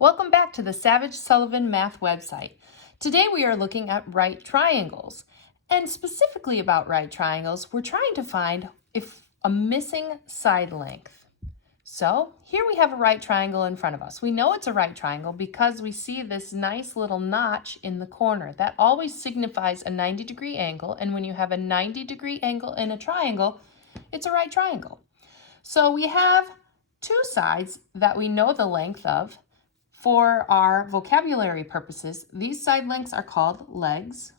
Welcome back to the Savage Sullivan Math website. Today we are looking at right triangles. And specifically about right triangles, we're trying to find if a missing side length. So here we have a right triangle in front of us. We know it's a right triangle because we see this nice little notch in the corner. That always signifies a 90-degree angle, and when you have a 90-degree angle in a triangle, it's a right triangle. So we have two sides that we know the length of. For our vocabulary purposes, these side lengths are called legs.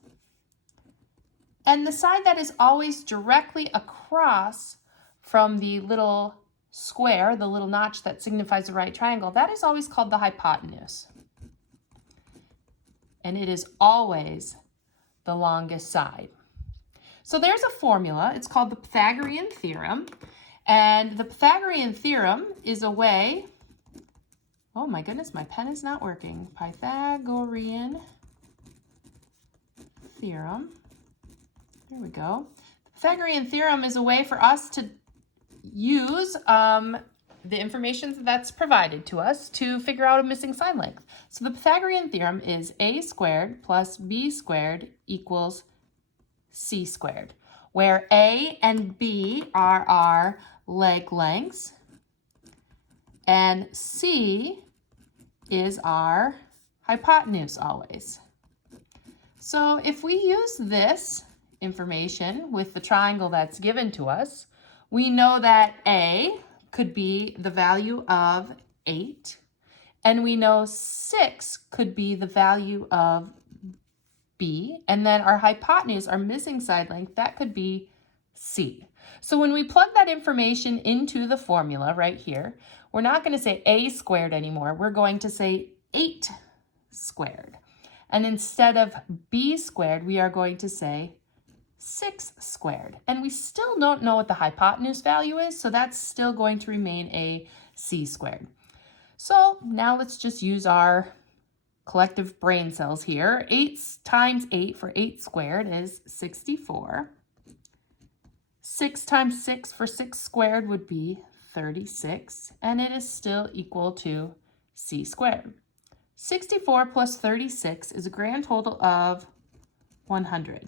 And the side that is always directly across from the little square, the little notch that signifies a right triangle, that is always called the hypotenuse. And it is always the longest side. So there's a formula. It's called the Pythagorean Theorem. And the Pythagorean Theorem is a way... Oh my goodness, my pen is not working. Pythagorean Theorem. There we go. The Pythagorean Theorem is a way for us to use the information that's provided to us to figure out a missing side length. So the Pythagorean Theorem is a squared plus b squared equals c squared, where a and b are our leg lengths, and c is our hypotenuse always. So if we use this information with the triangle that's given to us, we know that A could be the value of 8, and we know 6 could be the value of B, and then our hypotenuse, our missing side length, that could be C. So when we plug that information into the formula right here, we're not going to say a squared anymore. We're going to say 8 squared. And instead of b squared, we are going to say 6 squared. And we still don't know what the hypotenuse value is, so that's still going to remain a c squared. So now let's just use our collective brain cells here. 8 times 8 for 8 squared is 64. 6 times 6 for 6 squared would be 36, and it is still equal to c squared. 64 plus 36 is a grand total of 100.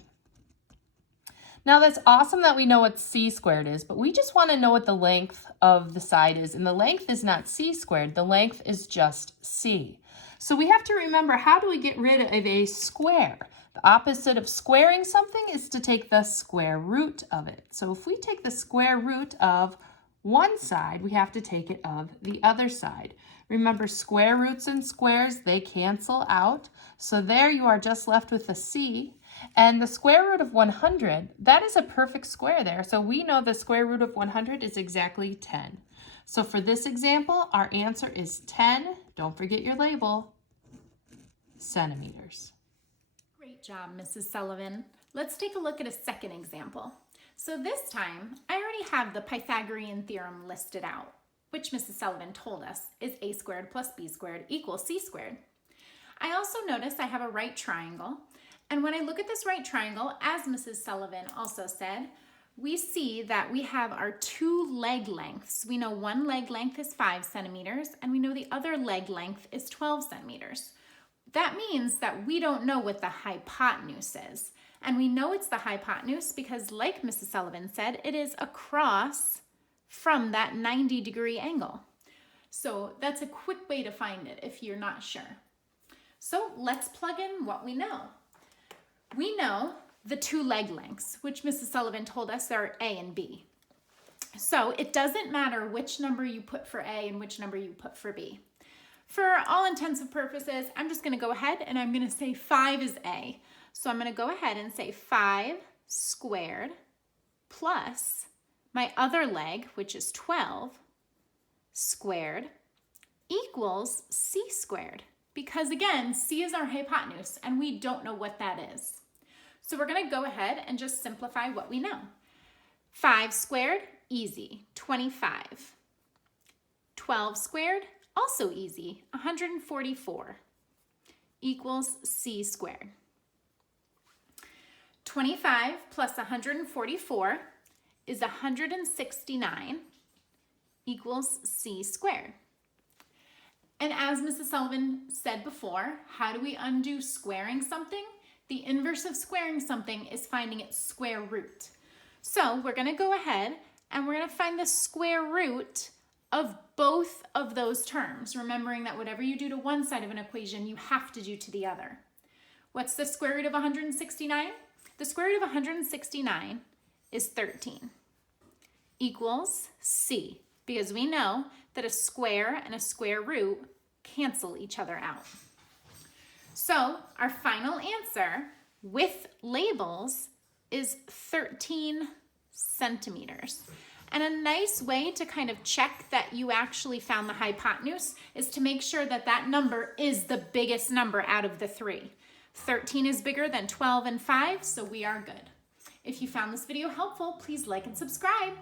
Now that's awesome that we know what c squared is, but we just want to know what the length of the side is, and the length is not c squared, the length is just c. So we have to remember, how do we get rid of a square? The opposite of squaring something is to take the square root of it. So if we take the square root of one side, we have to take it of the other side. Remember, square roots and squares, they cancel out. So there you are just left with a c. And the square root of 100, that is a perfect square there. So we know the square root of 100 is exactly 10. So for this example, our answer is 10, don't forget your label, centimeters. Great job, Mrs. Sullivan. Let's take a look at a second example. So this time, I already have the Pythagorean theorem listed out, which Mrs. Sullivan told us is a squared plus b squared equals c squared. I also notice I have a right triangle, and when I look at this right triangle, as Mrs. Sullivan also said, we see that we have our two leg lengths. We know one leg length is 5 centimeters, and we know the other leg length is 12 centimeters. That means that we don't know what the hypotenuse is. And we know it's the hypotenuse because, like Mrs. Sullivan said, it is across from that 90-degree angle. So that's a quick way to find it if you're not sure. So let's plug in what we know. We know the two leg lengths, which Mrs. Sullivan told us are A and B. So it doesn't matter which number you put for A and which number you put for B. For all intents and purposes, I'm just going to go ahead and I'm going to say 5 is A. So I'm going to go ahead and say 5 squared plus my other leg, which is 12 squared, equals c squared. Because again, c is our hypotenuse and we don't know what that is. So we're going to go ahead and just simplify what we know. 5 squared, easy, 25. 12 squared, also easy, 144, equals c squared. 25 plus 144 is 169, equals c squared. And as Mrs. Sullivan said before, how do we undo squaring something? The inverse of squaring something is finding its square root. So we're going to go ahead and we're going to find the square root of both of those terms, remembering that whatever you do to one side of an equation, you have to do to the other. What's the square root of 169? The square root of 169 is 13, equals C, because we know that a square and a square root cancel each other out. So our final answer with labels is 13 centimeters. And a nice way to kind of check that you actually found the hypotenuse is to make sure that that number is the biggest number out of the three. 13 is bigger than 12 and 5, so we are good. If you found this video helpful, please like and subscribe.